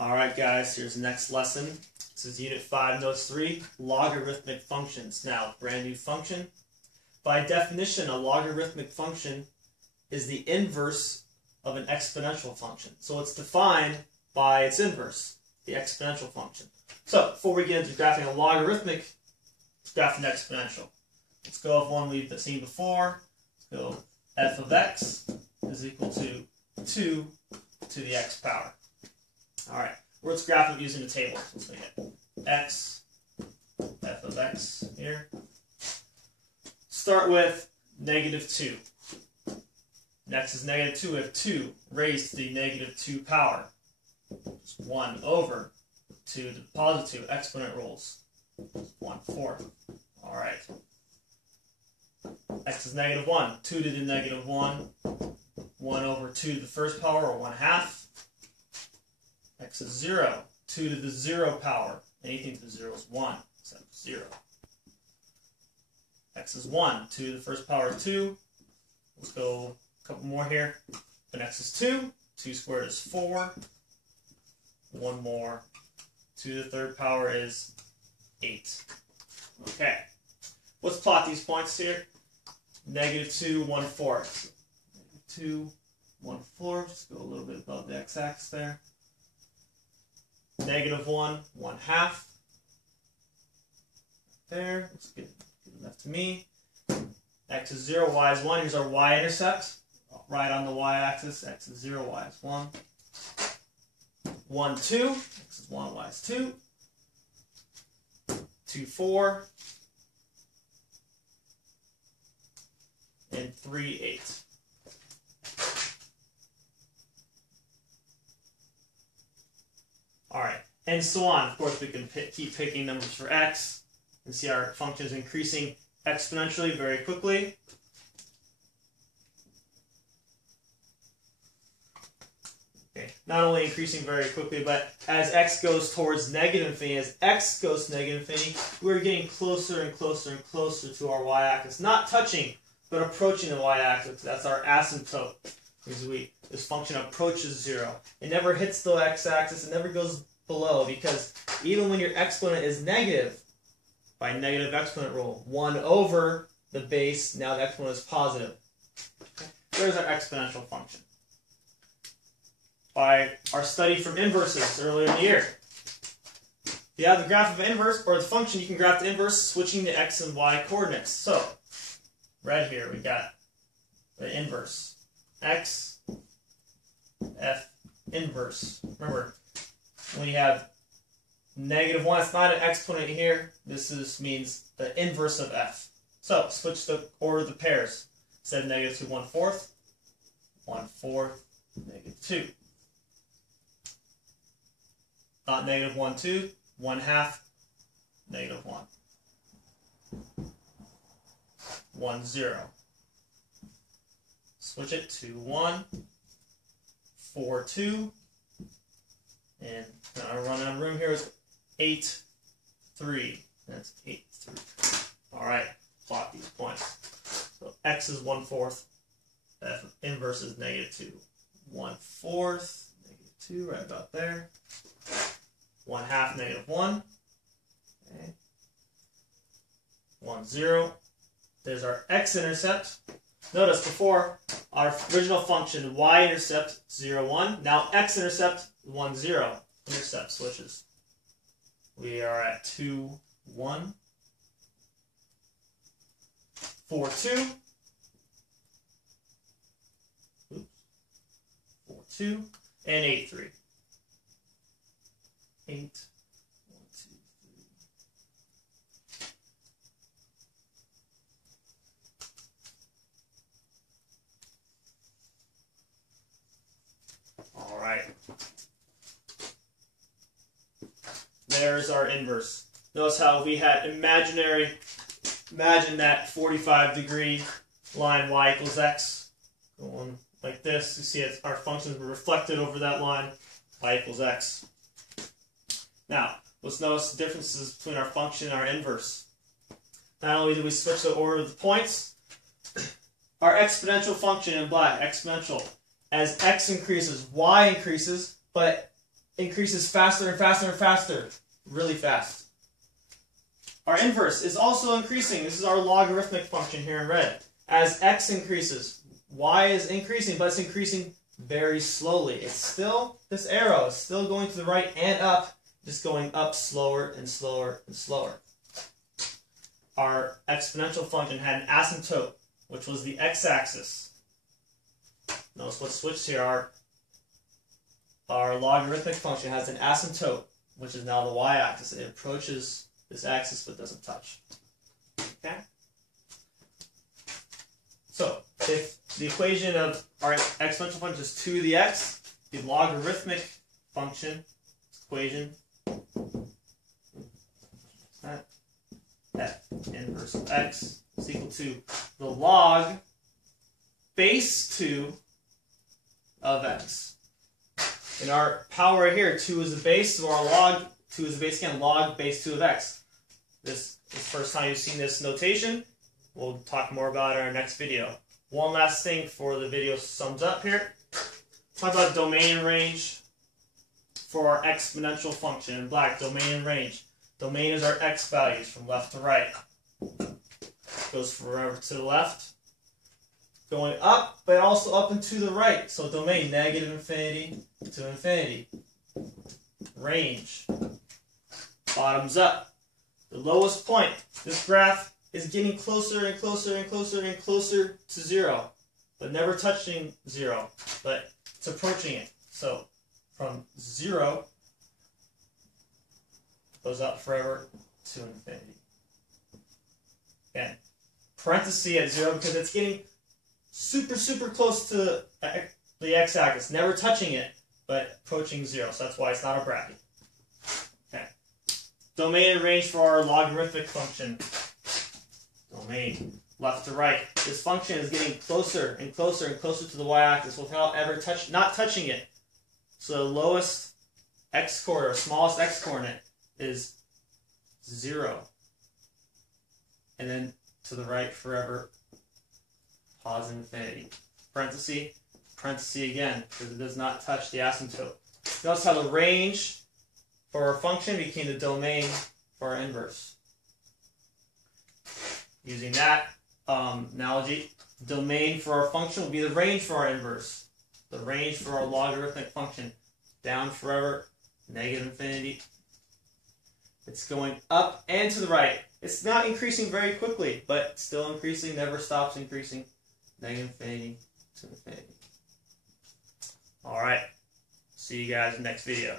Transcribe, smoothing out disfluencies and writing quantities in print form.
Alright guys, here's the next lesson. This is Unit 5, Note 3, logarithmic functions. Now, brand new function. By definition, a logarithmic function is the inverse of an exponential function. So it's defined by its inverse, the exponential function. So, before we get into graphing a logarithmic, let's graph an exponential. Let's go with one we've seen before. Let's go f of x is equal to 2 to the x power. Alright, let's graph it using the table. So let's make it x, f of x here. Start with -2. Next is -2. We have 2 raised to the -2 power. Just 1 over 2 to the positive 2, exponent rules. 1/4. Alright. X is -1. 2 to the -1. 1 over 2 to the first power, or 1/2. X is 0. 2 to the 0 power. Anything to the 0 is 1, except 0. X is 1. 2 to the first power is 2. Let's go a couple more here. And x is 2. 2 squared is 4. 1 more. 2 to the third power is 8. Okay. Let's plot these points here. -2, 1/4. So, -2, 1/4. Just go a little bit above the x-axis there. -1, 1/2. There. Let's get enough to me. X is 0, y is 1. Here's our y-intercept. Right on the y-axis. X is 0, y is 1. 1, 2. X is 1, y is 2. 2, 4. And 3, 8. Alright, and so on. Of course, we can keep picking numbers for x and see our function is increasing exponentially very quickly. Okay, not only increasing very quickly, but as x goes towards -infinity, as x goes to -infinity, we're getting closer and closer and closer to our y-axis. Not touching, but approaching the y-axis. That's our asymptote. This function approaches 0. It never hits the x-axis. It never goes below, because even when your exponent is negative, by negative exponent rule, 1 over the base, now the exponent is positive. Okay. There's our exponential function. By our study from inverses earlier in the year. If you have the graph of an inverse, or the function, you can graph the inverse switching the x and y coordinates. So, right here, we got the inverse. X, f, inverse. Remember, when you have -1, it's not an exponent here. This means the inverse of f. So, switch the order of the pairs. Instead of -2, 1/4, 1/4, -2. Not -1, 2, 1/2, -1. 1, 0. Switch it to 1, 4, 2, and I run out of room here. It's 8, 3. That's 8, 3. Alright, plot these points. So x is 1/4, f inverse is -2. 1/4, -2, right about there. 1/2, -1. Okay. 1, 0. There's our x-intercept. Notice before, our original function, y-intercept 0, 1. Now x-intercept 1, 0. Intercept switches. We are at 2, 1. 4, 2. Oops. 4, 2. And 8, 3. 8. 1, 2, 3. All right. There's our inverse. Notice how we had imagine that 45-degree line y equals x. Going like this. You see our functions were reflected over that line. Y equals x. Now, let's notice the differences between our function and our inverse. Not only do we switch the order of the points, our exponential function in black, exponential, as x increases, y increases, but increases faster and faster and faster, really fast. Our inverse is also increasing. This is our logarithmic function here in red. As x increases, y is increasing, but it's increasing very slowly. It's still, this arrow is still going to the right and up, just going up slower and slower and slower. Our exponential function had an asymptote, which was the x-axis. Notice what's switched here. Our logarithmic function has an asymptote, which is now the y-axis. It approaches this axis but doesn't touch. Okay? So, if the equation of our exponential function is 2 to the x, the logarithmic function equation, f inverse of x is equal to the log base 2 of x. In our power right here, 2 is the base, so our log 2 is the base again, log base 2 of x. This is the first time you've seen this notation. We'll talk more about it in our next video. One last thing before the video sums up here. Talk about domain and range for our exponential function in black. Domain and range. Domain is our x values from left to right. Goes forever to the left. Going up, but also up and to the right. So domain, negative infinity to infinity. Range. Bottoms up. The lowest point. This graph is getting closer and closer and closer and closer to 0. But never touching 0. But it's approaching it. So from 0 goes up forever to infinity. Again, parenthesis at 0 because it's getting super, super close to the x-axis. Never touching it, but approaching 0. So that's why it's not a bracket. Okay. Domain and range for our logarithmic function. Domain, left to right. This function is getting closer and closer and closer to the y-axis without ever not touching it. So the lowest x-coordinate, or smallest x-coordinate, is 0. And then to the right forever, pause infinity. Parenthesis, parenthesis again, because it does not touch the asymptote. Notice how the range for our function became the domain for our inverse. Using that analogy, domain for our function will be the range for our inverse. The range for our logarithmic function. Down forever, negative infinity. It's going up and to the right. It's not increasing very quickly, but still increasing, never stops increasing. Negative infinity to infinity. Alright, see you guys in the next video.